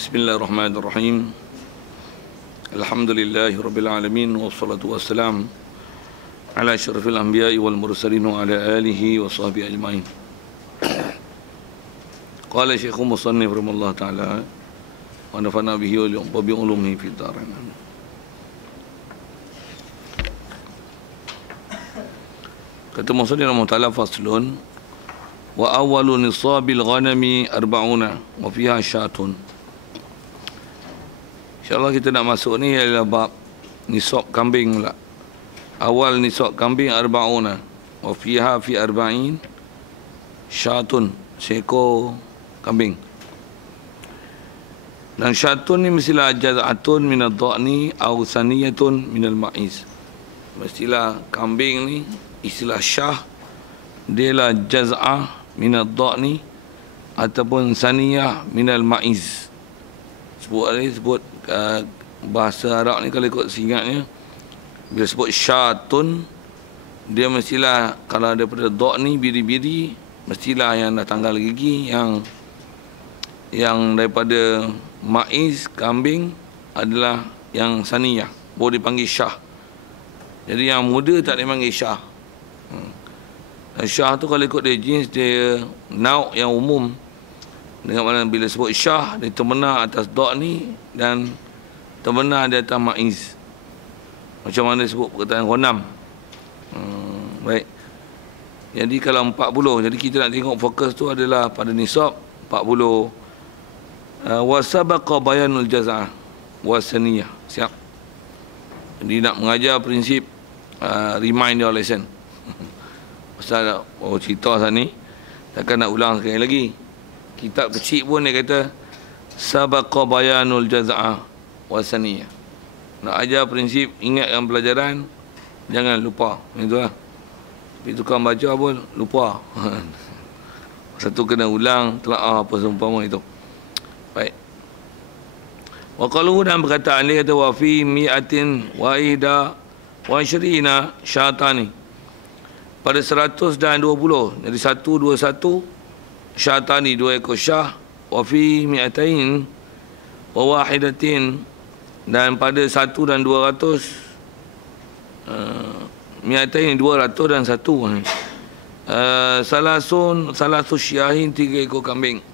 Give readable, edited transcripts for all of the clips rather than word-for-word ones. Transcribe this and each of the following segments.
Bismillahirrahmanirrahim. Alhamdulillahi rabbil alamin wassalatu wassalam ala asyrafil anbiya'i wal mursalin wa ala alihi wa sahbihi ajma'in. Qala Syekh Musannif rahimahullah ta'ala wa nafa'na bihi wa bi ulumihi fid dharain. Kata Musannif rahimahullah ta'ala, faslun wa awwalu nisabil ghanami 40 wa fiha syatun. InsyaAllah kita nak masuk ni adalah bab nisab kambing pula. Awal nisab kambing 40 wa fiha fi 40 syatun, seekor kambing. Dan syatun ni mestilah jaz'atun minad dha'ni aw saniyatun minal ma'iz. Mestilah kambing ni istilah syah dia lah jaz'ah minad dha'ni ataupun saniyah minal ma'iz. Sebut bahasa Arab ni kalau ikut singkatnya, bila sebut syatun dia mestilah kalau daripada dok ni biri-biri, mestilah yang dah tanggal gigi, yang daripada maiz kambing adalah yang saniyah, boleh dipanggil syah. Jadi yang muda tak dipanggil syah. Dan syah tu kalau ikut dia jenis, dia nauk yang umum. Dengan mana bila sebut syah, dia terbenar atas dok ni dan terbenar di atas maiz. Macam mana sebut perkataan ghanam. Baik. Jadi kalau 40, jadi kita nak tengok fokus tu adalah pada nisab 40. Wa sabaqa bayanul jaz'ah wa saniyah. Siap. Jadi nak mengajar prinsip remind your lesson. Pasal cerita sana ni takkan nak ulang sekali lagi. Kitab kecil pun dia kata sabaqa bayanul jaz'ah wa saniyah. Nak ajar prinsip ingatkan pelajaran, jangan lupa. Itulah. Tapi tukang baca pun lupa. Satu kena ulang, telaah apa seumpama itu. Baik. Wa qaluhu, dan perkataan dia kata wa fi mi'atin wa ida wa syirina syatani. Pada 100 dan 20. Jadi 121 syatani, 2 ekor syah. Wa fi mi'atain wa wahidatin, dan pada 1 dan 200 mi'atain 200 dan 1 salasu syiahin, 3 ekor kambing.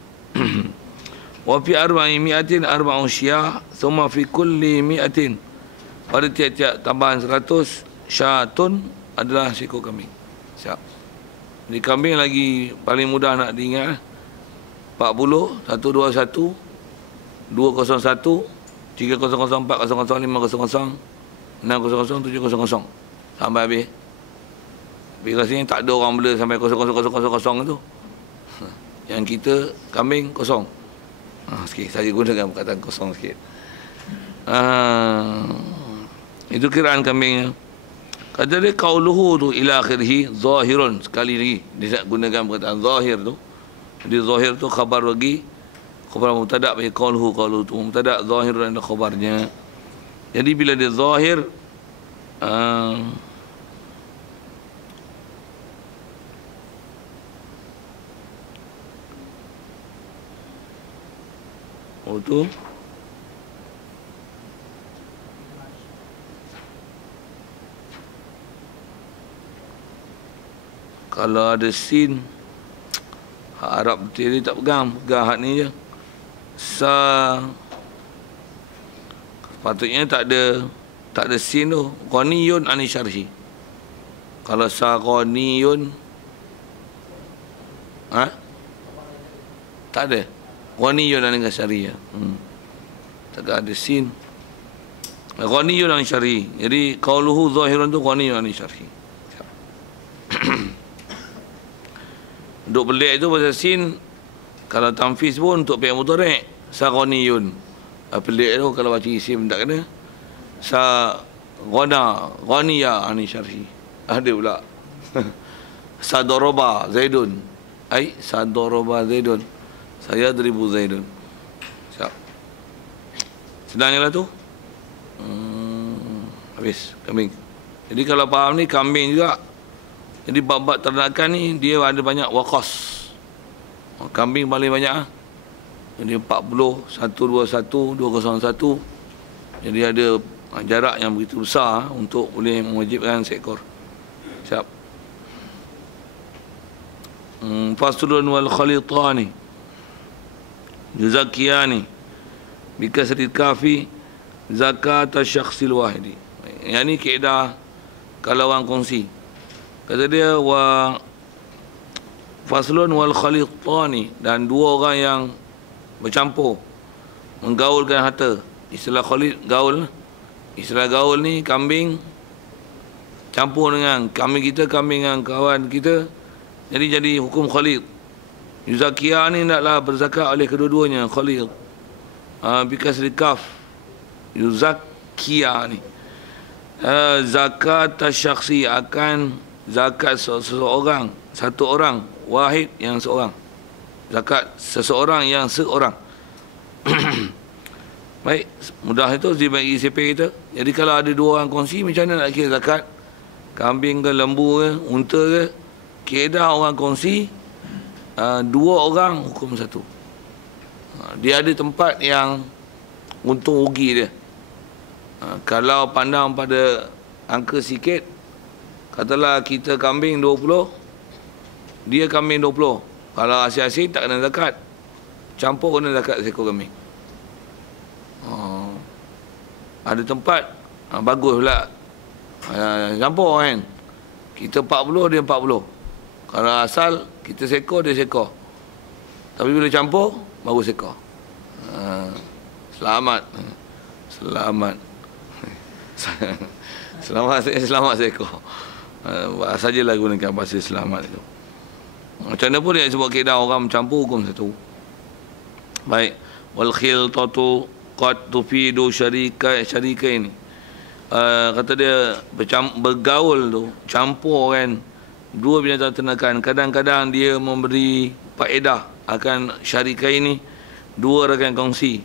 Wa fi arba'i mi'atin arba'u syiyah thumma fi kulli mi'atin, pada tiap-tiap tambahan 100 syatun adalah seekor kambing. Siap. Jadi kambing lagi paling mudah nak diingat 40, 121, 201, 300, 400, 500, 600, 700 sampai habis. Tapi rasanya tak ada orang bela sampai 00000 itu. Yang kita kambing kosong. Sikit saya gunakan perkataan kosong sikit. Itu kiraan kambingnya. Kata dia qauluhu tu ila akhirih zahirun, sekali lagi dia gunakan perkataan zahir tu. Jadi zahir tu khabar lagi, khabar mubtada' bagi qauluhu tu mubtada', zahir dan khabarnya. Jadi bila dia zahir tu kalau ada sin, Arab betul dia tak pegang hak ni je. Patutnya tak ada sin tu. Ghaniyun ani syarhi. Kalau ghaniyun tak ada. Ghaniyun ani syarhi. Tak ada sin. Ghaniyun ani syarhi. Jadi qauluhu zahirun tu ghaniyun ani syarhi. Duk pelik itu pasal sin. Kalau tamfiz pun untuk pihak mudhari' saghaniyun. Pelik tu kalau baca isim tak kena. Ghaniya ani syarhi. Ada pula. Sadoroba Zaidun. Sadoroba Zaidun. Saya deribu Zaidun. Siap. Senangnya lah tu. Habis kambing. Jadi kalau faham ni kambing juga. Jadi bab-bab ternakan ni dia ada banyak waqas. Kambing paling banyak. Jadi 40, 121, 201. Jadi ada jarak yang begitu besar untuk boleh mewajibkan seekor. Siap. Faslun wal khalitani yuzakiyani bikasri kafi zakat syakhsil wahidi. Yang ni kaedah kalau orang kongsi. Kata dia wa faslun wal khalitani, dan dua orang yang bercampur menggaulkan harta. Istilah khalid gaul. Istilah gaul ni kambing campur dengan kambing kita, kambing dengan kawan kita. Jadi hukum khalid. Yuzakiya ni hendaklah berzakat oleh kedua-duanya. Khalid. Bikasri kaf. Yuzakiya ni. Zakat tasyakhsi, akan zakat seseorang, satu orang, wahid yang seorang. Zakat seseorang yang seorang. Baik, mudah itu dibagi CP kita. Jadi kalau ada dua orang kongsi, macam mana nak kira zakat? Kambing ke, lembu ke, unta ke? Kaedah orang kongsi, dua orang hukum satu. Dia ada tempat yang untung rugi dia. Kalau pandang pada angka sikit, katalah kita kambing 20, dia kambing 20. Kalau asyik-asyik tak kena zakat. Campur kena zakat seekor kambing. Ada tempat bagus pula, campur kan. Kita 40, dia 40. Kalau asal kita seekor, dia seekor. Tapi bila campur, baru seekor. Selamat. Selamat seekor. Sajalah gunakan bahasa selamat itu. Macam mana pun dia sebut kaedah orang mencampur hukum satu. Baik. Wal khiltatu qad tufidu syarika ini. Kata dia bergaul tu, campur kan dua binatang ternakan, kadang-kadang dia memberi faedah akan syarika ini, dua rakan kongsi.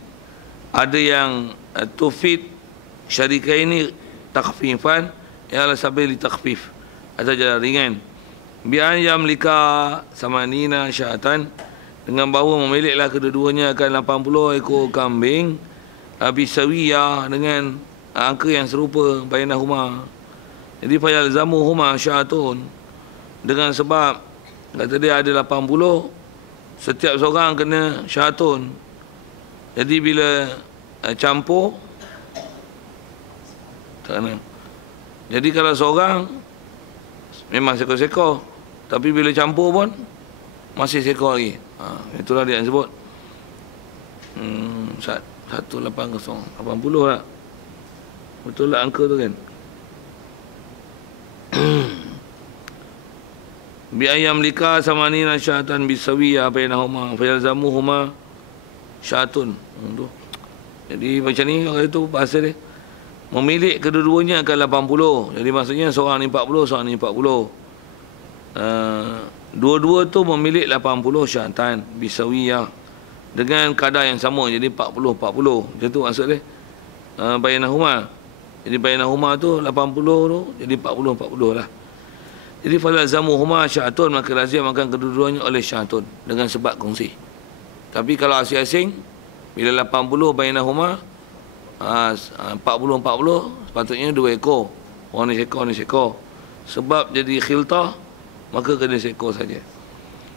Ada yang tufid syarika ini takhfifan, yang ala sabili takhfif, atau jalan ringan. Bi'an yamlika samanina syatan, dengan bahawa memiliklah kedua-duanya akan 80 ekor kambing, bisawiyah, dengan angka yang serupa bainahuma. Jadi fayal zamuhuma syatun, dengan sebab kata dia ada 80, setiap seorang kena syatun. Jadi bila campur tak kena. Jadi kalau seorang memang sekor-sekor, tapi bila campur pun masih sekor lagi. Itulah dia yang sebut 180, 80 lah. Betul lah angka tu kan. Bi ayam lika samanina syatan bisawiyah bainahuma fayalzamuhuma syatun. Jadi macam ni kalau itu bahasa dia. Memilik kedua-duanya akan 80. Jadi maksudnya seorang ni 40, seorang ni 40. Dua-dua tu memilik 80 syatan bisawiyah, dengan kadar yang sama, jadi 40-40. Macam tu maksud dia. Bainahuma. Jadi bainahuma tu 80 tu jadi 40-40 lah. Jadi falazamuhuma syatun, maka lazim makan kedua-duanya oleh syatun dengan sebab kongsi. Tapi kalau asing-asing, bila 80 bainahuma 40-40, sepatutnya 2 ekor. Orang ni sekor. Sebab jadi khiltah, maka kena seekor saja.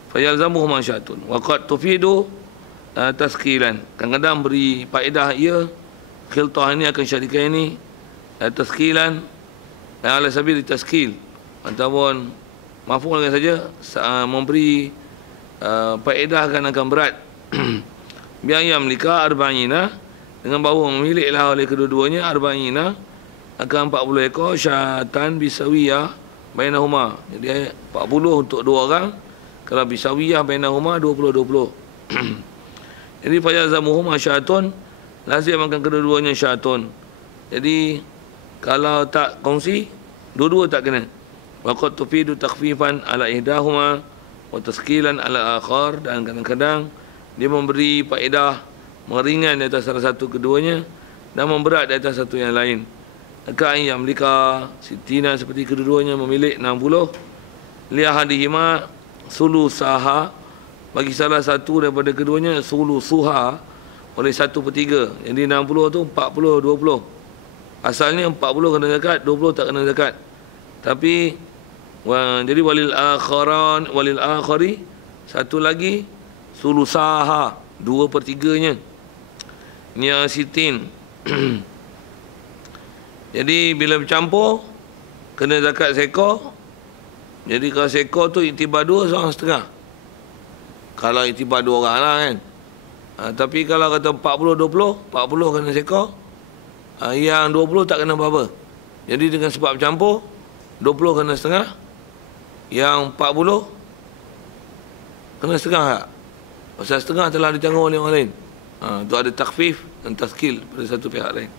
Fayalzamuhuma syatun. Wa qad tufidu taskilan. Kadang-kadang beri faedah ia, khiltah ini akan syarikah ini taskilan ala sabil taskil, ataupun maf'ul saja, memberi faedah akan berat. Biayam lika arba'ina, dengan bahawa memiliklah oleh kedua-duanya arba'ina akan 40 ekor syatan bisawiyah bainahuma. Jadi 40 untuk dua orang, kalau bisawiyah bainahuma 20-20. Jadi fayazamuhuma syatun, lazim akan kedua-duanya syatun. Jadi kalau tak kongsi, dua-dua tak kena. Waqad tufidu takhfifan ala ihdahuma wa taskilan ala akhar, dan kadang-kadang dia memberi faedah meringan di atas salah satu keduanya dan memberat di atas satu yang lain. Ka'in yamlika sitina, seperti kedua-duanya memilik 60. Li ahadihima sulusaha, bagi salah satu daripada keduanya sulusuha oleh 1/3. Jadi 60 tu 40 20. Asalnya 40 kena zakat, 20 tak kena zakat. Tapi jadi walil akhari satu lagi sulusaha 2/3-nya. Nya sitin. Jadi bila bercampur kena zakat seekor. Jadi kalau seekor tu iktibar 2 seorang setengah. Kalau iktibar 2 orang lah kan. Tapi kalau kata 40-20, 40 kena seekor. Yang 20 tak kena apa-apa. Jadi dengan sebab bercampur, 20 kena setengah. Yang 40 kena setengah tak? Pasal setengah telah ditanggung oleh orang lain. Tu ada takfif dan taskil pada satu pihak lain.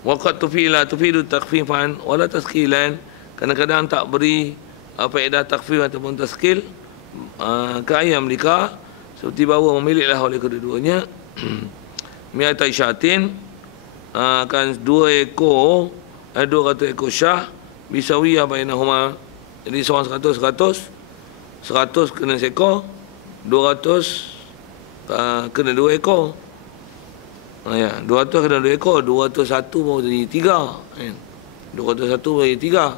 Waqat tufidu takfifan wala taskilan. Kadang-kadang tak beri faedah takfif ataupun taskil. Kaya mereka seperti bahawa memilihlah oleh kedua-duanya mi'atai syatin, akan 2 ekor 200 ekor syah bisawiyah bainahuma. Jadi seorang 100 kena seekor, 200 kena 2 ekor. 200 kena 2 ekor, 201 baru jadi 3 kan? 201 baru jadi 3.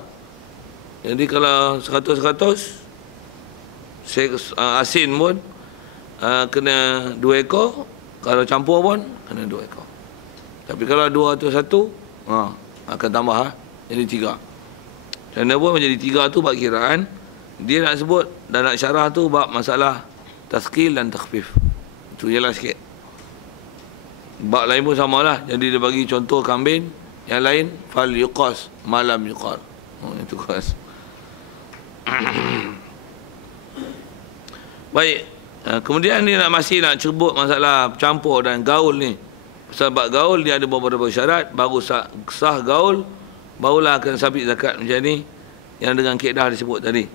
Jadi kalau 100 asin pun kena 2 ekor. Kalau campur pun kena 2 ekor. Tapi kalau 201 akan tambah jadi 3. Kerana pun menjadi 3 tu bab kiraan. Dia nak sebut dan nak syarah tu bab masalah taskil dan takhfif. Itu jelas sikit. Bab lain pun samalah. Jadi dia bagi contoh kambing, yang lain fal yuqas malam yuqar. Itu kuas. Baik. Kemudian ni masih nak sebut masalah campur dan gaul ni. Sebab gaul dia ada beberapa syarat. Baru sah gaul, barulah akan sabit zakat macam ni, yang dengan kaedah disebut tadi.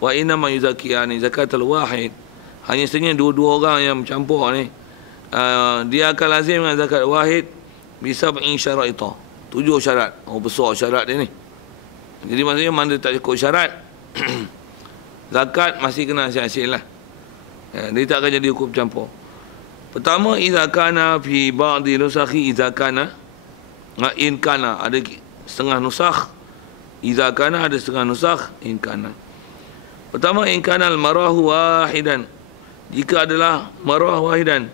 Wa inna ma yuzakiyani zakatul wahid. Hanya sebenarnya dua orang yang mencampur ni, dia akan lazim dengan zakat wahid bisa bersyarat. 7 syarat. Besar syarat dia ni. Jadi maksudnya mana tak cukup syarat zakat masih kena hasil-hasil lah. Dia tak akan jadi hukum campur. Pertama, idza kana fi ba'di nusakhi idza kana in kana, ada setengah nusakh. Idza kana ada setengah nusakh in kana. Pertama, in kana al-marahu wahidan. Jika adalah marah wahidan.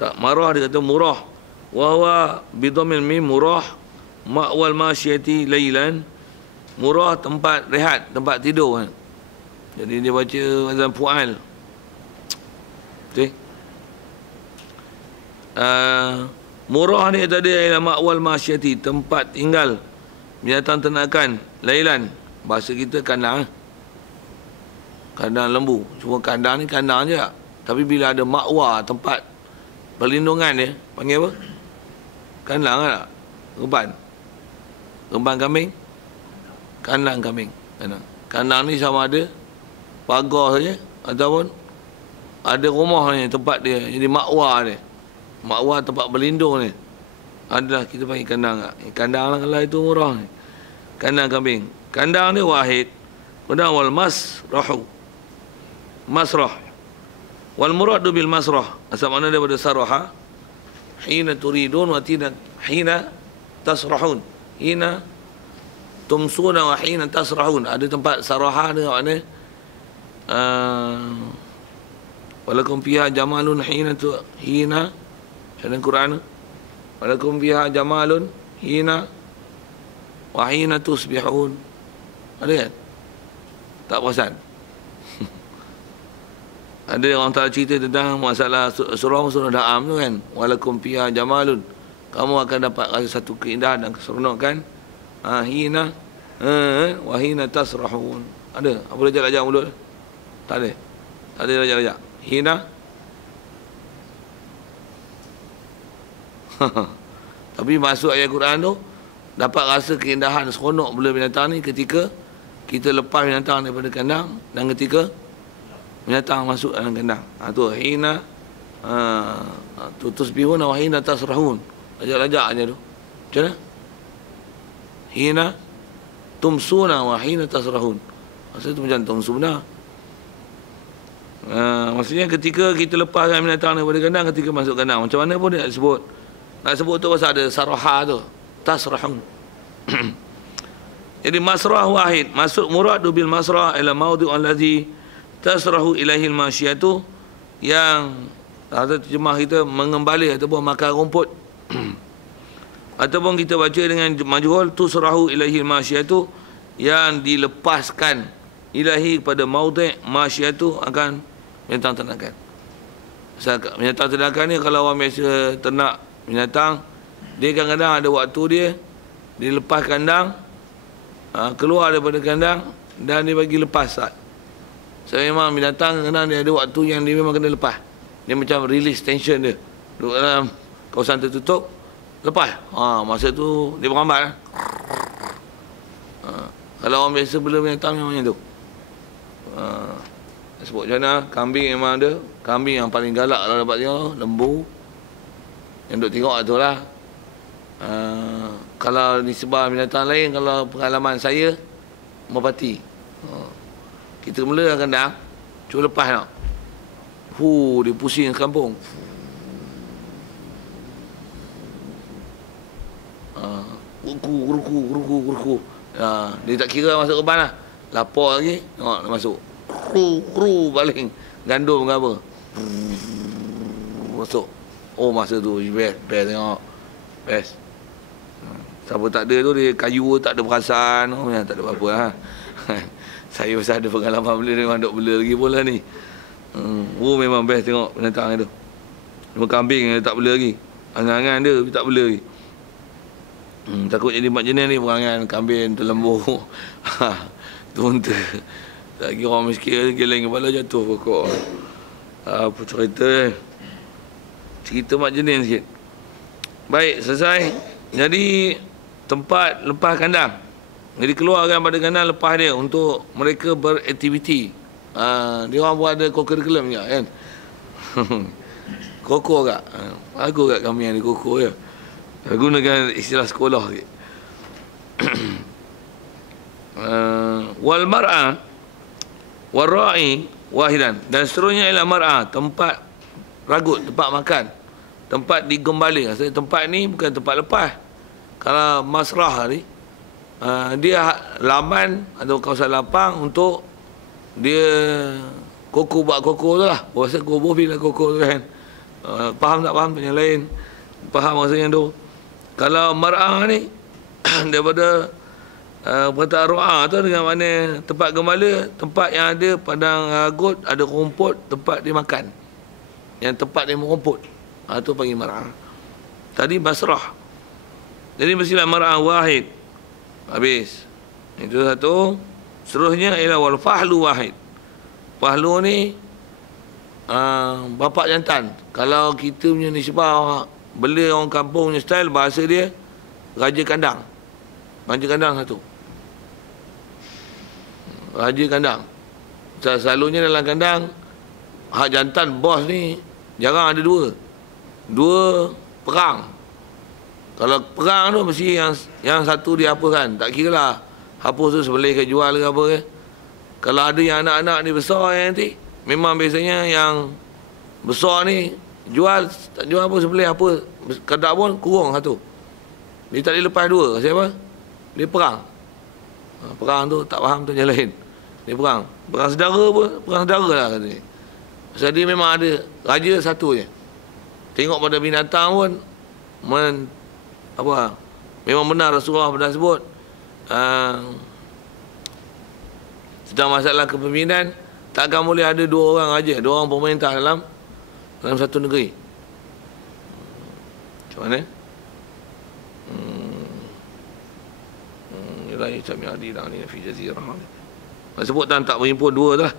Tak marah dia kata murah. Wa huwa bi dhammil mim murah ma'wal masyati lailan. Murah tempat rehat, tempat tidur kan. Jadi dia baca wazan fu'al. Okey. Murah ni tadi ialah ma'wal masyati, tempat tinggal binatang ternakan, lailan. Bahasa kita kandang. Kandang lembu. Cuma kandang ni kandang je. Tapi bila ada ma'wa, tempat perlindungan dia, panggil apa? Kandang tak? Reban. Reban kambing. Kandang kambing. Kandang ni sama ada pagar saja ataupun ada rumah ni, tempat dia. Jadi makwa dia. Makwa tempat berlindung ni. Adalah kita panggil kandang tak? Kandang lah kalau itu murah ni. Kandang kambing. Kandang ni wahid. Kemudian wal masrahu. Masrah. Wal muradu bil masrah. Asal mana daripada saraha. Hina turidun wa hina tasrahun. Hina tumsuna wa hina tasrahun. Ada tempat saraha dengan makna walakum fiha jamalun hina dalam Quran, walakum fiha jamalun hina wa hina tusbihun. Ada kan? Tak perasan. Ada orang tak cerita tentang masalah surah Da'am tu kan. Walakum fiha jamalun. Kamu akan dapat rasa satu keindahan dan keseronokan. Hina wa hina tasrahun. Ada? Apa lajak-lajak mulut? Tak ada. Tak ada lajak-lajak. Hina. Tapi masuk ayat Quran tu, dapat rasa keindahan seronok bila binatang ni ketika kita lepas binatang daripada kandang dan ketika binatang masuk dalam kandang. Tu hina tusbihuna wa hina tasrahun. Lajak-lajak aja tu. Macam mana? Hina tumsuna wa hina tasrahun. Maksud tu macam tumsuna. Maksudnya ketika kita lepaskan binatang daripada kandang, ketika masuk kandang, macam mana pun dia nak sebut. Nak sebut tu pasal ada saraha tu. Tasrahun. Jadi masrah wahid. Masuk muradu bil masrah ila mawdu' allazi tasrahu ilaihi al-masyiyatu, yang atau terjemah kita mengembali ataupun makan rumput. Ataupun kita baca dengan majhul tusrahu ilaihi al-masyiyatu, yang dilepaskan ilahi pada mawdu' masyiyatu akan binatang ternakan. Binatang ternakan ni kalau orang biasa ternak binatang, dia kadang-kadang ada waktu dia dilepas kandang, keluar daripada kandang dan dia bagi lepas sat. So memang binatang kadang-kadang dia ada waktu yang dia memang kena lepas. Dia macam release tension dia. Duduk dalam kawasan tertutup, lepas. Masa tu dia berambat. Kalau orang biasa bela binatang memang macam tu. Sebut macam mana, kambing memang ada. Kambing yang paling galak kalau dapat tengok, lembu. Yang duk tengok tu lah. Kalau disebar binatang lain, kalau pengalaman saya, merpati. Kita mula kandang, cuba lepas nak. Dia pusing kampung. Ruku. Dia tak kira masuk ke ban lah. Lapor lagi, tengok dia masuk. Baling. Gandum ke apa. Masuk. Masa tu best tengok. Best. Siapa tak ada tu, dia kayu tak ada perasaan. Tak ada apa-apa lah. Saya pasal ada pengalaman bela, memang duk bela lagi pula ni. Memang best tengok binatang tu. Cuma kambing dia tak bela lagi. Angan-angan dia tak bela lagi. Takut jadi mak jenis ni, perangan kambing terlembur. Tu unta. Lagi orang miskin, geleng kepala jatuh pokok. Apa cerita cerita mak jenis sikit. Baik, selesai. Jadi tempat lepas kandang. Jadi keluarkan pada kandang, lepas dia untuk mereka beraktiviti. Dia orang buat ada co-curriculum juga kan. Koko kak. Aku kat kami yang di koko ya. Gunakan istilah sekolah sikit. Wal mar'a warra'i wahidan, dan seterusnya ialah mar'a, tempat ragut, tempat makan, tempat digembaling. Maksudnya tempat ni bukan tempat lepas. Kalau masrah ni, dia laman atau kawasan lapang untuk dia koko, buat koko tu lah. Biasa koko bila koko tu kan. Faham tak faham yang lain? Faham maksudnya tu. Kalau mar'ah ni daripada perkataan ru'ah tu dengan mana tempat gembala, tempat yang ada padang ragut, ada rumput, tempat dia makan. Yang tempat dia merumput. Itu panggil mar'ah. Tadi masrah. Jadi mestilah mar'ah wahid. Habis. Itu satu. Seterusnya ialah wal fahlu wahid. Fahlu ni bapak jantan. Kalau kita punya nisbah bela orang kampung punya style, bahasa dia raja kandang. Raja kandang satu. Raja kandang. Selalunya dalam kandang, hak jantan bos ni jarang ada dua. Dua perang. Kalau perang tu mesti yang satu dia apa kan. Tak kira lah hapus tu sebelih ke jual ke apa ke. Kalau ada yang anak-anak ni besar nanti, memang biasanya yang besar ni jual, tak jual apa sebelih apa. Kedak pun kurung satu. Dia tak boleh lepas dua. Siapa? Dia perang. Perang tu tak faham tu yang lain. Dia perang. Perang saudara pun, perang saudara lah kata dia. Sebab dia memang ada raja satu je. Tengok pada binatang pun memang benar Rasulullah pernah sebut sedang masalah kepimpinan, takkan boleh ada dua orang raja, dua orang pemerintah dalam satu negeri. Macam mana? Ilahi sami adil ni fi jazirah. Sebut tak berhimpun dua tu lah.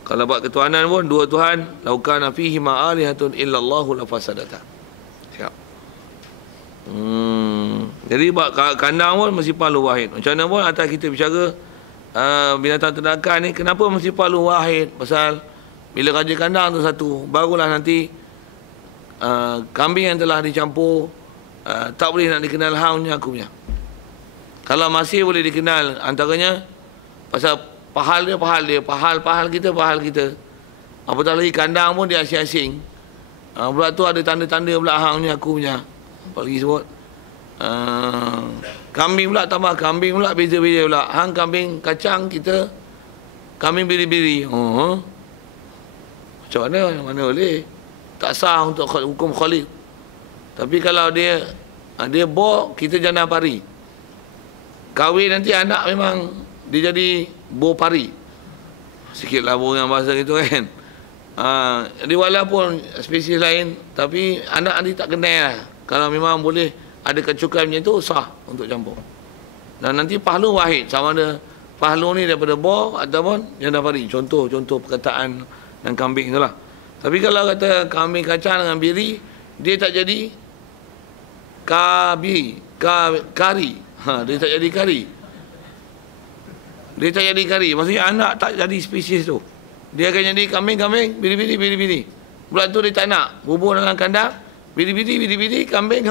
Kalau buat ketuhanan pun dua Tuhan, laukana fihi ma'alihatun illallahu lafasadata. Siap. Jadi buat kandang pun mesti palu wahid. Macam mana pun atas kita bicara binatang ternakan ni, kenapa mesti palu wahid? Pasal bila raja kandang tu satu, barulah nanti kambing yang telah dicampur tak boleh nak dikenal hangnya aku punya. Kalau masih boleh dikenal antaranya pasal pahal kita. Apatah lagi kandang pun dia asing-asing. Pula tu ada tanda-tanda pula hang ni aku punya. Apa lagi sebut? Kambing pula tambah kambing pula beza-beza pula. Hang kambing kacang, kita kambing biri-biri. Macam mana boleh? Tak sah untuk hukum khalid. Tapi kalau dia bor, kita jana pari. Kahwin nanti anak memang dia jadi bor pari. Sikitlah bor yang bahasa gitu kan. Jadi walaupun spesies lain, tapi anak nanti tak kenal lah. Kalau memang boleh ada kecukupan macam tu, sah untuk campur. Dan nanti pahlu wahid, sama ada pahlu ni daripada bor ataupun jana pari. Contoh perkataan dan kambing tu lah. Tapi kalau kata kambing kacang dengan biri, dia tak jadi kari. Dia tak jadi kari. Dia tak jadi kari. Maksudnya anak tak jadi spesies tu. Dia akan jadi kambing, biri-biri. Pula tu dia tak nak bubur dalam kandang, biri-biri, kambing.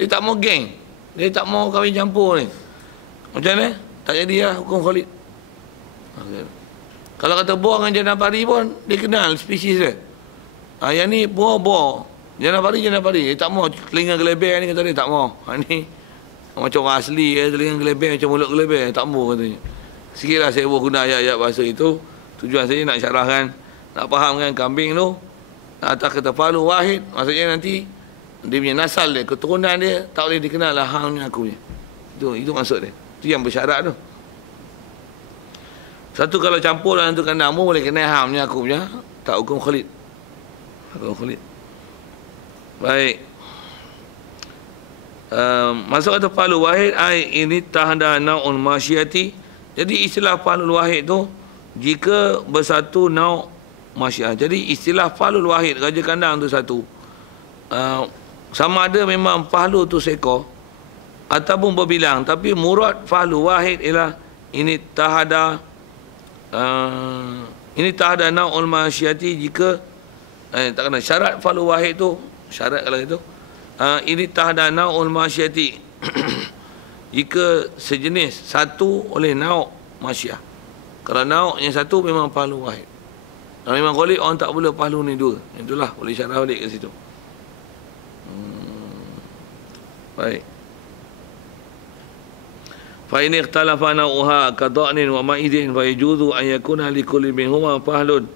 Dia tak mau geng. Dia tak mau kahwin campur ni. Macam mana? Tak jadilah hukum khalid. Kalau kata bor dengan jana pari pun, dia kenal spesies dia. Yang ni bor. Jana pari. Dia tak mau telinga gelebek ni, kata dia tak mau. Ni macam orang asli, telinga gelebek macam mulut gelebek. Tak mau katanya. Sikitlah saya guna ayat-ayat bahasa itu. Tujuan saya nak syarahkan, nak fahamkan kambing tu atas kata palu wahid, maksudnya nanti dia punya nasal dia, keturunan dia tak boleh dikenal lah hang ni aku ni. Itu maksud dia. Itu yang bersyarat tu. Satu kalau campur dalam tu kandang pun boleh kenal hang ni aku punya, tak hukum khalid. Baik. Masuk kata palu wahid ini tahda naun masyiati. Jadi istilah palu wahid tu jika bersatu nau masyiah. Jadi istilah fahlul wahid, raja kandang tu satu. Sama ada memang fahlu tu seekor ataupun berbilang, tapi murad fahlu wahid ialah ini tahada naul masyiati jika tak kena syarat fahlu wahid tu, syarat kalau itu ini tahada naul masyiati jika sejenis satu oleh nau masyiah. Kalau nauk yang satu memang pahlu wahid. Kalau memang khalid, orang tak boleh pahlu ni dua. Itulah boleh syarah balik ke situ. Baik. Fa in ikhtalafa nauha ka dha'nin wa ma'idin fa yajuzu an yakuna li kulli minhuma fahlun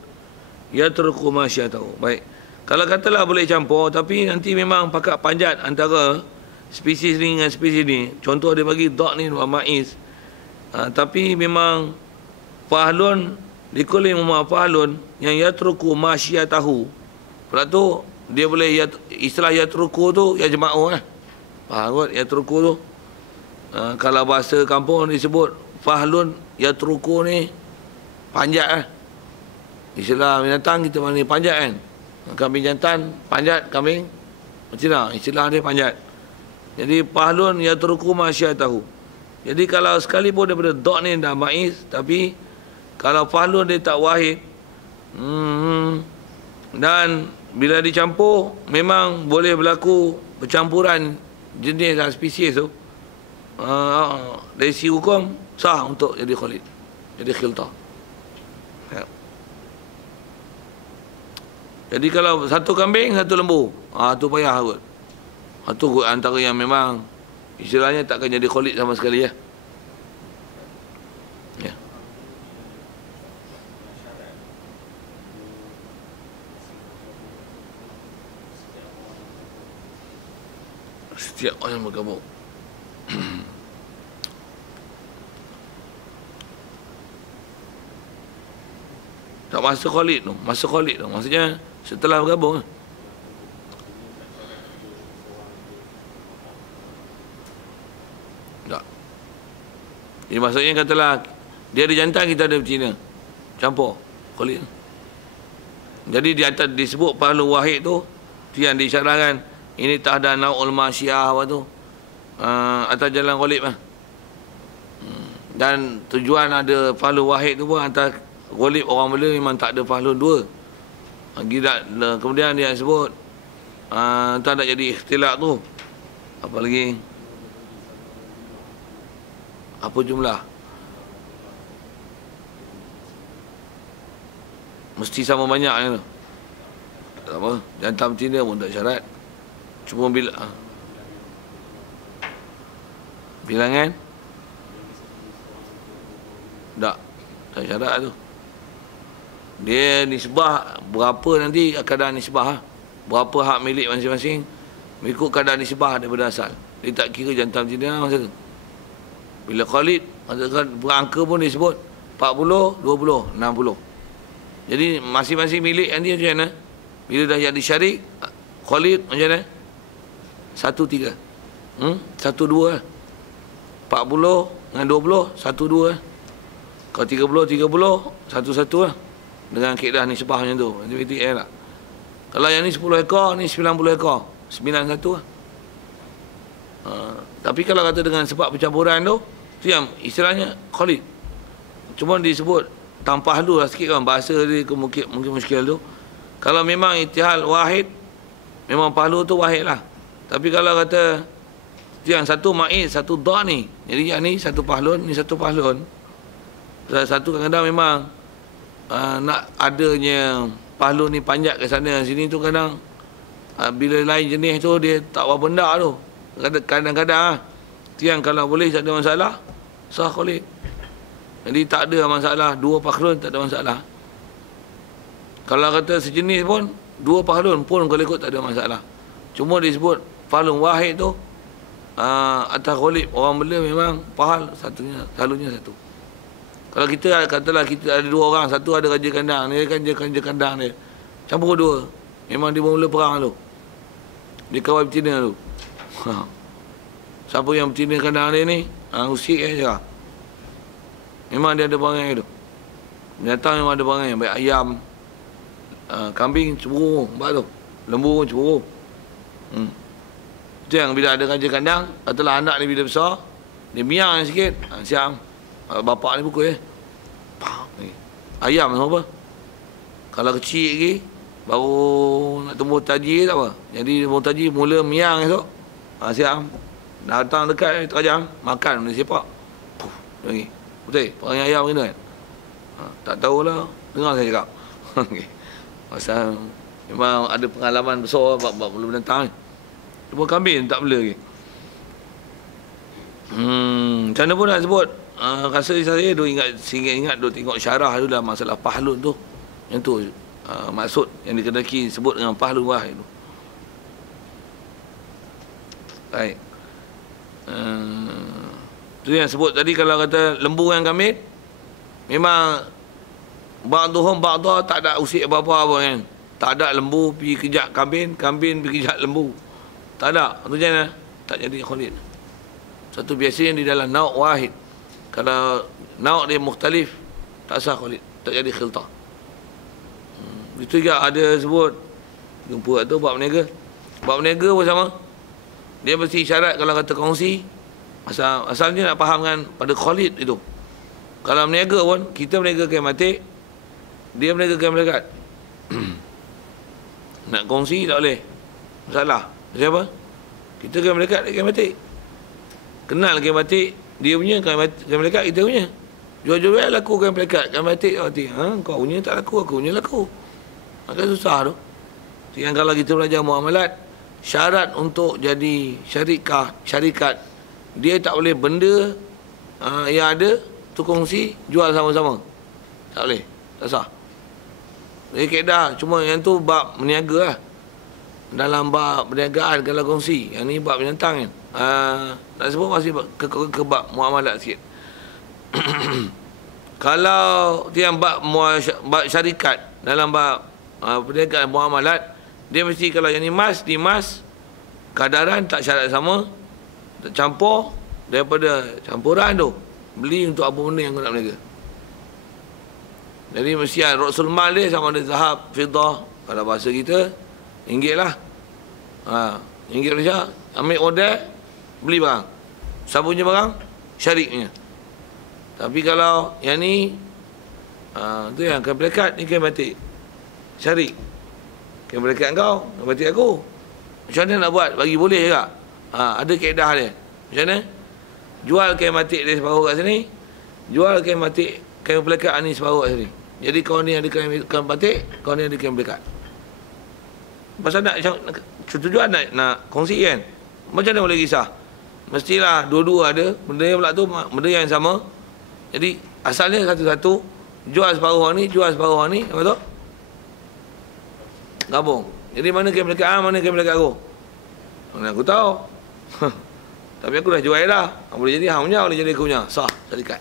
yatruku ma syatahu. Baik. Kalau katalah boleh campur, tapi nanti memang pakat panjat antara spesies ni dengan spesies ni. Contoh dia bagi dha'nin wa ma'iz. Tapi memang fahlun likulli minhuma fahlun yang yatruku ma syatahu. Pula tu dia boleh istilah yatruku tu ya jama'u lah. Faham kot yatruku tu. Kalau bahasa kampung disebut fahlun yatruku ni panjat lah. Istilah binatang kita panggil panjat kan. Kambing jantan panjat, kambing betina, istilah dia panjat. Jadi fahlun yatruku ma syatahu. Jadi kalau sekalipun daripada dha'nin dan ma'iz, tapi kalau fahlun dia tak wahid, dan bila dicampur memang boleh berlaku percampuran jenis dan spesies tu, dari segi hukum sah untuk jadi khalid, jadi khiltah. Ya. Jadi kalau satu kambing satu lembu, tu payah kot. Itu antara yang memang istilahnya takkan jadi khalid sama sekali ya. Ya. Setiap orang yang bergabung. Tak masa khalid tu. Masa khalid tu. Maksudnya setelah bergabung. Tak. Jadi maksudnya katalah dia ada jantan, kita ada betina. Campur. Khalid. Jadi di atas disebut pahlu wahid tu yang disyarahkan ini tahda naul masyiah apa tu. Atas jalan khalid lah. Dan tujuan ada pahlu wahid tu pun atas ghalib orang Melayu memang tak ada fahlun dua. Kemudian dia sebut tak nak jadi ikhtilaf tu. Apa lagi? Apa jumlah? Mesti sama banyaknya tu. Tak apa. Jantan betina pun tak syarat. Cuma bila bilangan tak syarat tu. Dia nisbah berapa nanti kadar nisbah. Berapa hak milik masing-masing mengikut kadar nisbah daripada asal. Dia tak kira jantan betina masa tu. Bila Khalid, berangka pun disebut 40, 20, 60. Jadi masing-masing milik yang dia macam mana? Bila dah jadi syarik, Khalid macam mana? 1-3. 1-2 lah. 40 dengan 20, 1-2 lah. Kalau 30, 1-1 lah. Dengan kaedah nisbah macam tu. Matematik lah. Kalau yang ni 10 ekor, ni 90 ekor. 9-1 lah. Tapi kalau kata dengan sebab percampuran tu, tu yang istilahnya Khalid. Cuma disebut tanpa halu lah sikit kan. Bahasa dia mungkin muskil tu. Kalau memang ittihal wahid, memang pahlu tu wahid lah. Tapi kalau kata yang satu ma'id, satu da' ni. Jadi yang ni satu pahlun, ni satu pahlun. Satu kadang-kadang memang nak adanya pahlun ni panjat ke sana sini tu kadang bila lain jenis tu dia tak apa benda tu. Kadang-kadang tiang kalau boleh tak ada masalah sah Khalid. Jadi tak ada masalah, dua pahlun tak ada masalah. Kalau kata sejenis pun dua pahlun pun kalau ikut tak ada masalah. Cuma disebut pahlun wahid tu atas Khalid orang bela memang pahal selalunya satu. Kalau kita katalah kita ada dua orang, satu ada raja kandang, ni kan raja kandang dia. Campur dua. Memang dia mula perang tu. Dia kawal betina tu. Siapa yang betina kandang dia ni? Usik je. Memang dia ada perangai tu. Binatang memang ada perangai. Baik ayam, kambing cemburu, nampak tu. Lembu cemburu. Itu yang bila ada raja kandang, katalah anak ni bila besar, dia miang sikit, siam. Bapak ni pukul ayam apa? Kalau kecil lagi baru nak tumbuh taji tak apa. Jadi tumbuh taji mula miang esok. Siam datang dekat terajam makan dia sepak. Lagi. Betul? Perangai ayam kena kan? Tak tahulah, dengar saya cakap. Okey. Pasal memang ada pengalaman besar bab belum binatang ni. Cuma kambing tak boleh lagi. Macam mana pun nak sebut. Rasa saya duk ingat duk tengok syarah tu dalam masalah pahlun tu. Yang tu maksud yang dikendaki sebut dengan pahlun wahid tu. Baik. Tu yang sebut tadi kalau kata lembu yang kambing memang ba'duhum ba'da tak ada usik apa-apa pun kan. Tak ada lembu pergi kejap kambing, kambing pergi kejap lembu. Tak ada. Tu macam mana? Tak jadi Khalid. Satu biasanya di dalam nauk wahid. Kalau nauk dia mukhtalif, tak sah Khalid. Tak jadi khiltah. Itu juga ada sebut jumpa tu bab berniaga. Bab berniaga pun sama. Dia mesti syarat kalau kata kongsi. Asalnya nak faham kan pada Khalid itu. Kalau berniaga pun, kita berniaga kain matik, dia berniaga kain melekat. Nak kongsi tak boleh. Masalah. Siapa? Kita kain melekat, dia kain matik. Kenal kain matik, dia punya kain melekat, kita punya. Jual-jual laku kain melekat, kain matik. Kau punya tak laku, aku punya laku. Maka susah tu. Yang kalau kita belajar muamalat, syarat untuk jadi syarikat, dia tak boleh benda yang ada tu kongsi jual sama-sama. Tak boleh. Tak sah. Jadi kaedah cuma yang tu bab berniaga lah. Dalam bab perniagaan kalau kongsi. Yang ni bab binatang kan. Nak sebut masih ke bab muamalat sikit. Kalau yang bab syarikat dalam bab perniagaan muamalat, dia mesti kalau yang ni mas, di mas kadaran tak syarat sama, tak campur daripada campuran tu. Beli untuk apa benda yang kau nak berniaga. Jadi mesti Rasul Mal dia sama ada zahab, fiddah. Kalau bahasa kita, ringgit lah. Ringgit Malaysia, ambil order, beli barang. Siapa punya barang? Syariknya. Tapi kalau yang ni, tu yang kain pelekat, ni kain batik. Syarik. Kain pelekat kau, kain batik aku. Macam mana nak buat? Bagi boleh juga. Ada kaedah dia. Macam mana? Jual kain batik dia separuh kat sini, jual kain batik, kain pelekat ni separuh kat sini. Jadi kau ni ada kain batik, kau ni ada kain belikat. Pasal nak tujuan nak kongsi kan. Macam mana boleh kisah? Mestilah dua-dua ada, benda yang pula tu benda yang sama. Jadi asalnya satu-satu, jual separuh ni, jual separuh ni, apa tu? Gabung. Jadi mana kain belikat A, mana kain belikat aku? Mana aku tahu. Tapi aku dah jual dah. Boleh jadi hang punya, boleh jadi aku punya. Sah, syarikat.